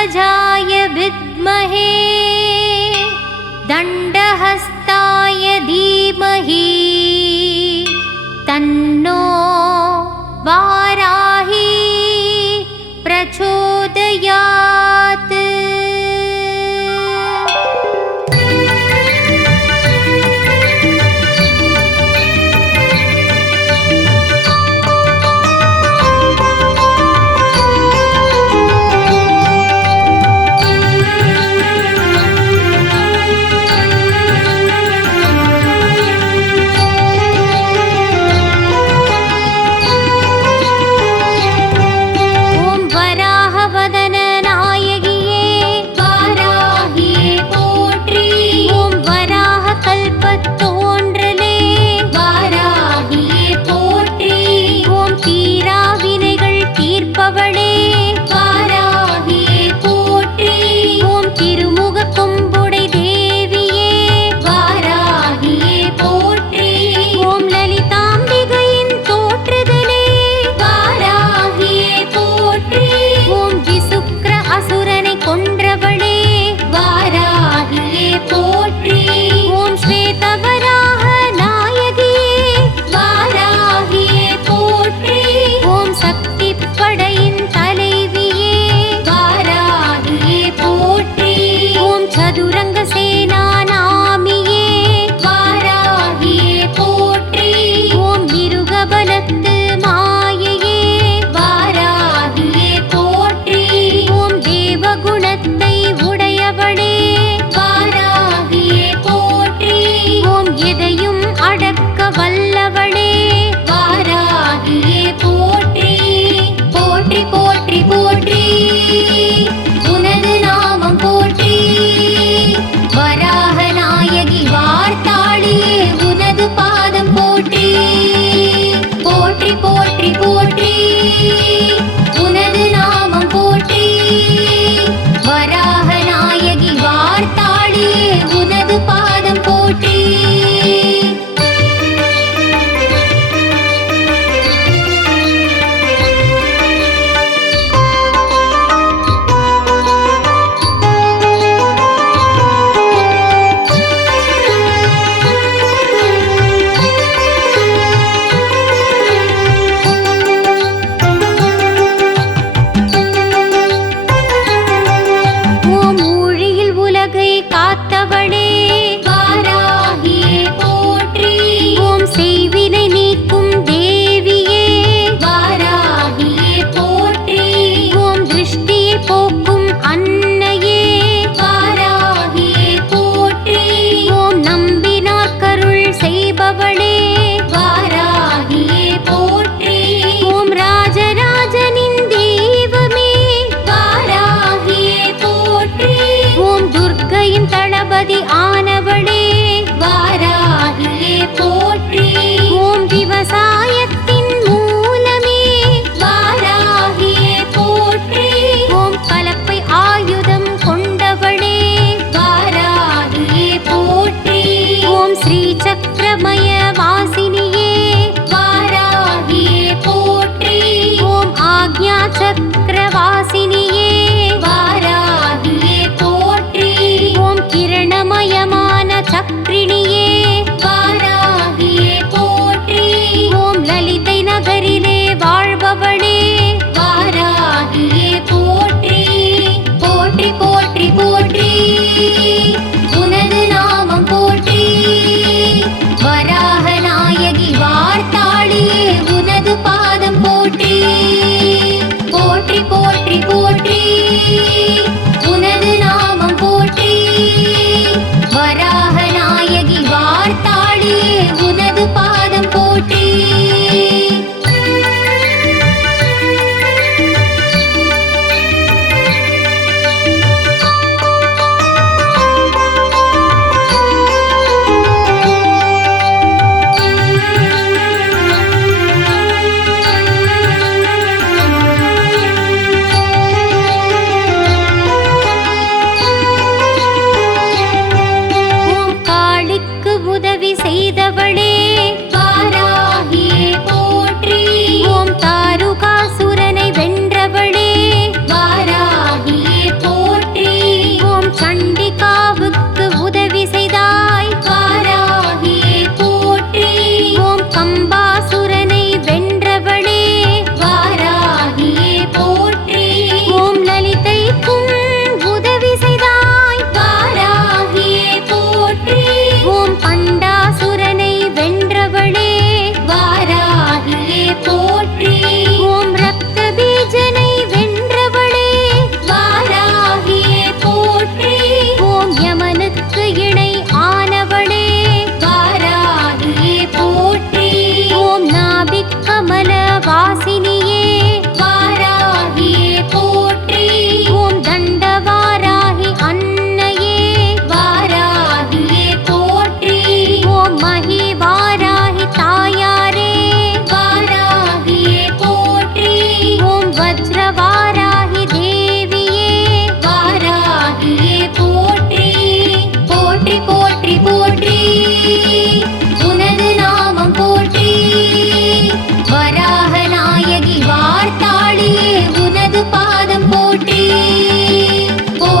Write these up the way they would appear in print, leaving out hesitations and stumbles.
ध्वजाय विद्महे दण्डहस्ताय धीमहि तन्नो वाराही प्रचोदयात्।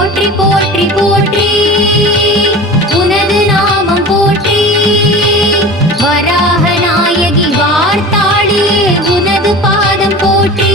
போற்றி போற்றி போற்றி உனது நாமம் போற்றி வராக நாயகி வார்த்தாளியே உனது பாதம் போற்றி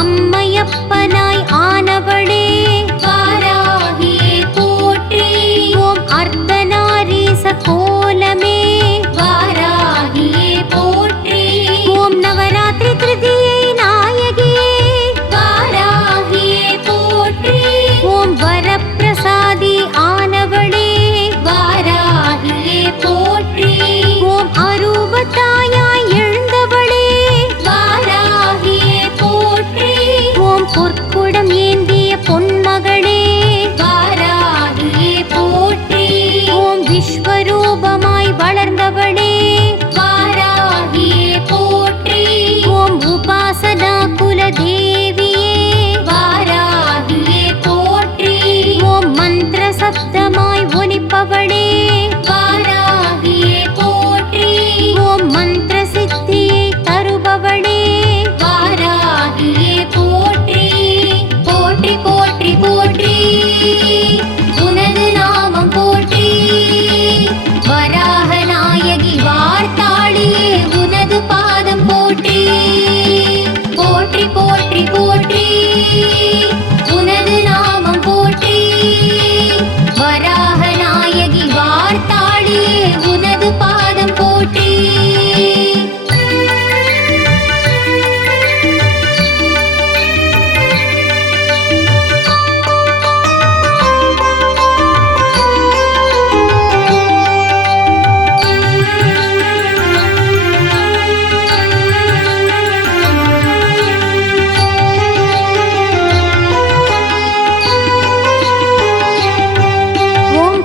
அம்மையப்பனாய் ஆனவளே வாராகியே சப்தமாய் ஒலிப்பவளே வாராகியே போற்றி. ஓம் மந்திர சித்தியை தருபவளே வாராகியே போற்றி. போற்றி போற்றி போற்றி உனது நாமம் போற்றி. வராக நாயகி வார்த்தாளியே உனது பாதம் போற்றி. போற்றி போற்றி போற்றி உனது நாமம் போற்றி. வராக நாயகி வார்த்தாளியே உனது பாதம் போற்றி.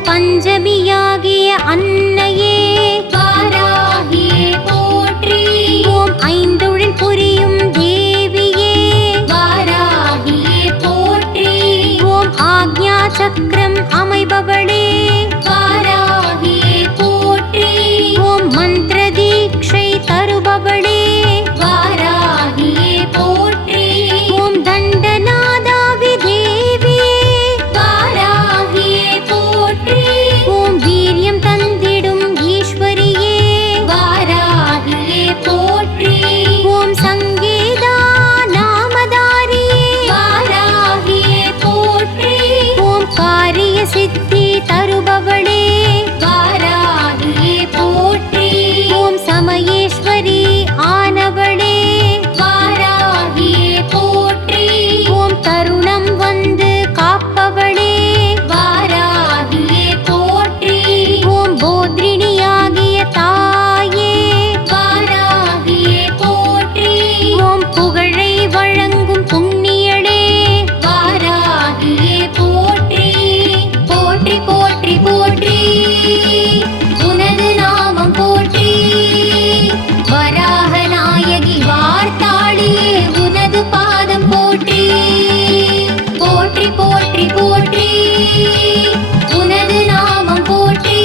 பஞ்சமியாகிய அன்னையே வாராகியே போற்றி. ஓம் ஐந்தொழில் புரியும் தேவியே வாராகியே போற்றி. ஓம் ஆக்ஞா சக்கரம் அமைபவளே வாராகியே போற்றி. ஓம் மந்திர தீட்சை தருபவளே வாராகியே போற்றி. ஓம் தண்டநாதாவி தேவியே வாராகியே போற்றி. ஓம் வீரியம் தந்திடும் ஈஸ்வரியே வாராகியே போற்றி. ஓம் சங்கீதா நாமதாரியே வாராகியே போற்றி. ஓம் காரிய சித்தி தருபவளே வாராகியே போற்றி. ஓம் சமயேஸ்வரி ஆனவளே வாராகியே போற்றி. ஓம் தருணம் வந்து காப்பவளே வாராகியே போற்றி. ஓம் போத்ரிணியாகிய தாயே வாராகியே போற்றி. ஓம் புகழை வழங்கும் புண்ணியளே வாராகியே போற்றி. போற்றி போற்றி போற்றி உனது நாமம் போற்றி. வராக நாயகி வார்த்தாளியே உனது பாதம் போற்றி. போற்றி போற்றி போற்றி உனது நாமம் போற்றி.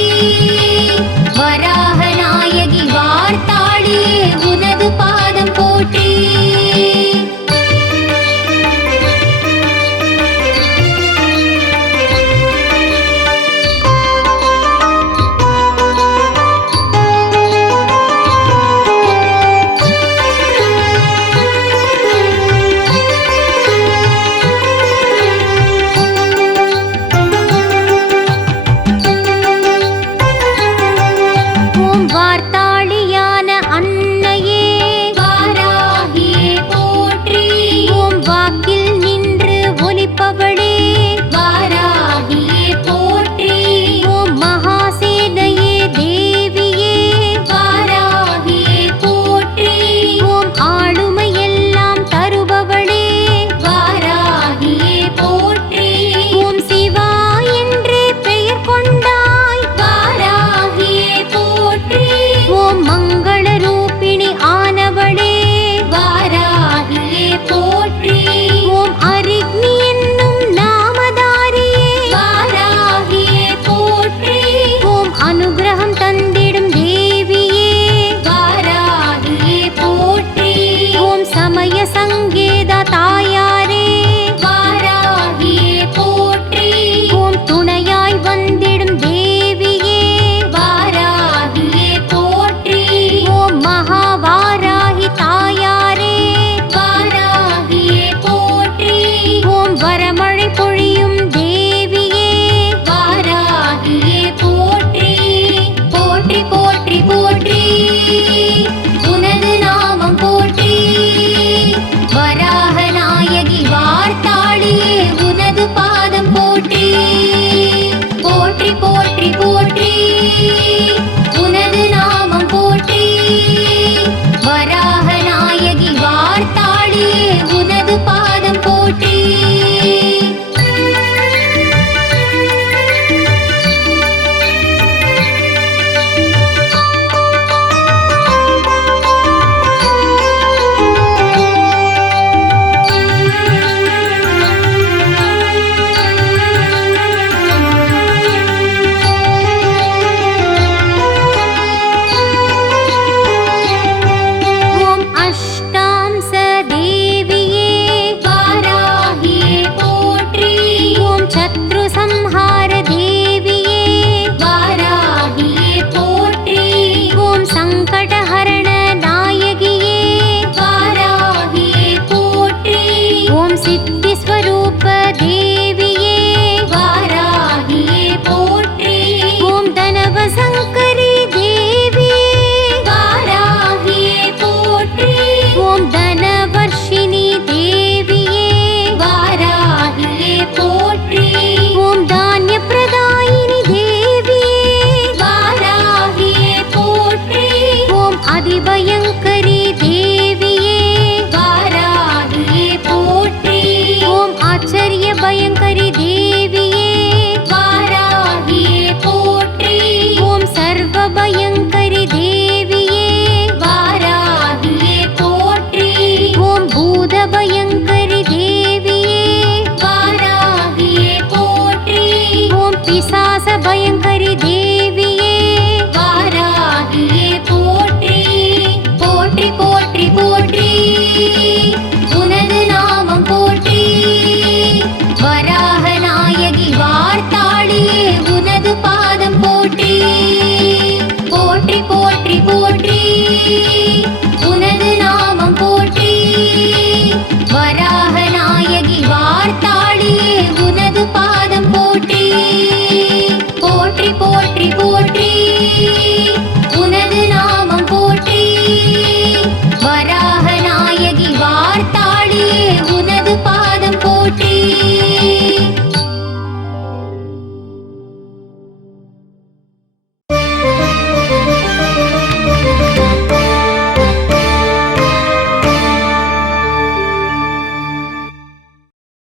வராக நாயகி வார்த்தாளியே உனது பாதம் போற்றி. ஓம் வார்த்தாளியான அன்னையே வாராகியே போற்றி. ஓம் வாக்கில் நின்று ஒலிப்பவளே வாராகியே போற்றி. ஓம் மகாசேனையே தேவியே வாராகியே போற்றி. ஓம் ஆளுமையெல்லாம் தருபவளே வாராகியே போற்றி. ஓம் சிவா என்று பெயர் கொண்டாய் வாராகியே போற்றி. ஓம் மங்கள ரூபிணி ஆனவளே வாராகியே போற்றி. ஓம் அரிக்னி என்னும் நாமதாரியே வாராகியே போற்றி. ஓம் அனுகிரகம் தந்திடும் தேவியே வாராகியே போற்றி. ஓம் சமய சங்கேத தாயாரே வாராகியே போற்றி. ஓம் துணையாய் வந்திடும் தேவியே வாராகியே போற்றி. ஓம் மகாவாராகி தாயாரே வாராகியே போற்றி. ஓம் வரமழை பொழியும் தேவியே வாராகியே போற்றி. போற்றி போற்றி போற்றி உனது நாமம் போற்றி. வராக நாயகி வார்த்தாளியே உனது பாதம் போற்றி. போற்றி போற்றி போற்றி உனது நாமம் போற்றி. வராக நாயகி வார்த்தாளியே உனது பாதம் போற்றி. போற்றி போற்றி உனது நாமம் போற்றி வர